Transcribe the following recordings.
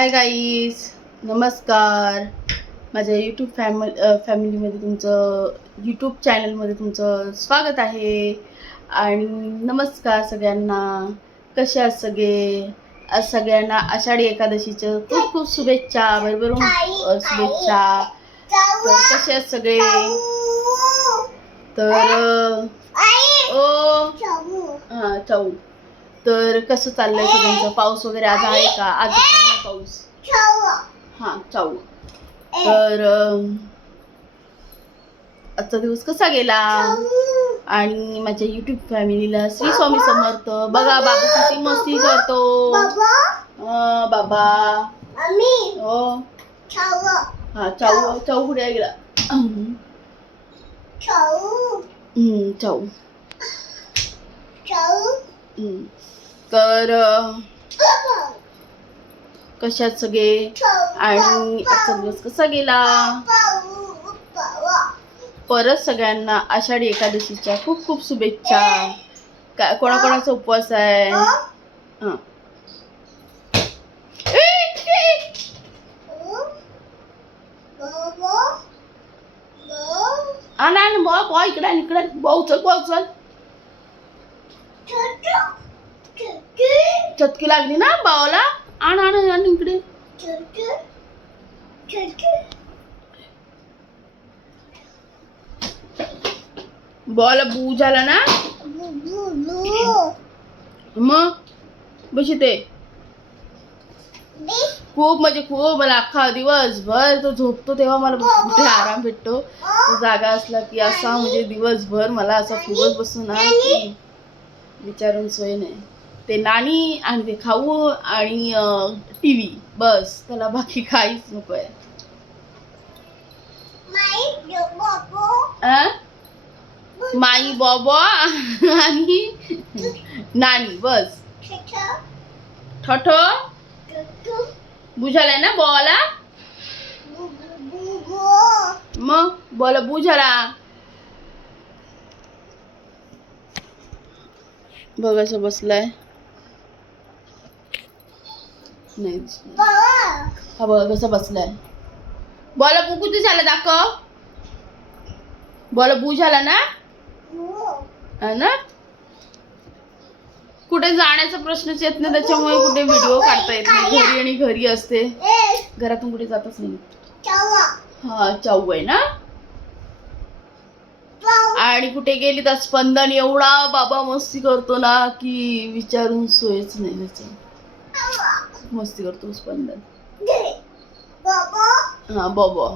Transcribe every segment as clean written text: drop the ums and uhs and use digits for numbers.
Hi guys, नमस्कार. माझ्या YouTube फॅमिलीमध्ये तुमचं यूट्यूब चॅनलमध्ये तुमचं स्वागत आहे. आणि नमस्कार सगळ्यांना. कसे आहात सगळे? आज सगळ्यांना आषाढी एकादशीच्या खूप खूप शुभेच्छा, भरभरून शुभेच्छा. तर कसे आहेत सगळे? तर हां चाऊ. तर कसं चाललंय सगळ्यांचं? पाऊस वगैरे आज आहे का? आज पाऊस हा चाऊ. तर आजचा दिवस कसा गेला? आणि माझ्या युट्यूब फॅमिलीला श्री स्वामी समर्थ. बघा बाबू किती मस्ती करतो. बाबा हो हा चाऊ. चाऊ कुठे गेला? चाऊ. तर कशात सगळे? आणि आजचा दिवस कसा गेला? परत सगळ्यांना आषाढी एकादशीच्या खूप खूप शुभेच्छा. कोणाकोणाचा उपवास आहे? इकडे भाऊ चल. चटकी लागली ना भावाला? आण इकडे. बॉल बू झाला ना? मग बशी ते खूप म्हणजे खूप. मला अख्खा दिवसभर तो झोपतो तेव्हा मला कुठे आराम भेटतो. तो जागा असला की असा म्हणजे दिवसभर मला असा फुगत बसतो ना की विचारून सोय नाही. ते नाणी आणि ते खाऊ आणि टीव्ही, बस. त्याला बाकी काहीच नको आहे. माई बाबा आणि नानी, बस. ठठो बुझालाय ना बॉला? मग बॉल बुझाला. बघ असं बसलाय. नाही हा बघ कसं बसलाय. बॉल बू कुठे झाला दाखव. बॉल बू झाला ना? ना कुठे जाण्याचा प्रश्नच येत नाही, त्याच्यामुळे कुठे व्हिडिओ काढता येत नाही. घरी आणि घरी असते, घरातून कुठे जातच नाही. हा चाऊ आहे ना? आणि कुठे गेली तर स्पंदन एवढा बाबा मस्ती करतो ना की विचारून सोयच नाही. त्याच मस्ती करतो स्पंदन. हा बाबा.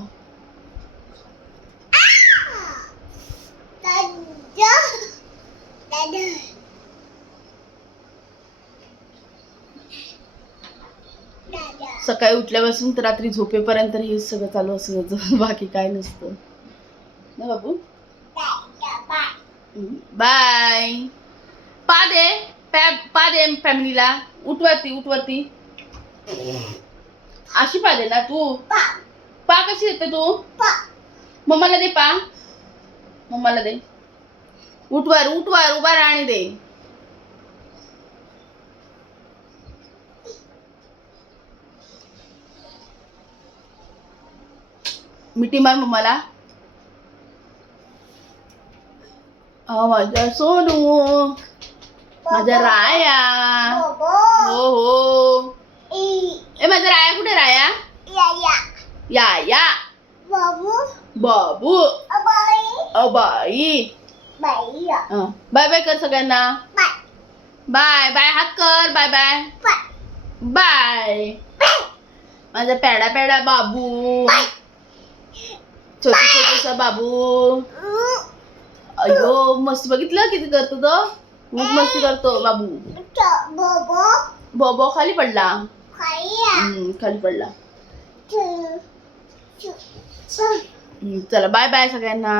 सकाळी उठल्यापासून तर रात्री झोपेपर्यंत हे सगळं चालू असं, बाकी काय नसतं ना बाबू. बाय. पा दे फॅमिलीला. उठवरती अशी पा दे ना तू. पा कशी देते तू? मम्माला दे. मम्माला दे. उठवर उभा राहा आणि दे. मिठी मार मम्माला. माझा सोनू, माझा राया. हो. ए माझा राया कुठे? राया या बाबू अबाई. बाय बाय कर सगळ्यांना. बाय बाय हात कर. Bye bye. माझा पेडा बाबू, छोटा बाबू. अयो मस्त. बघितलं किती करतो तो? खूप मस्ती करतो बाबू. बॉबो खाली पडला. चला बाय बाय सगळ्यांना.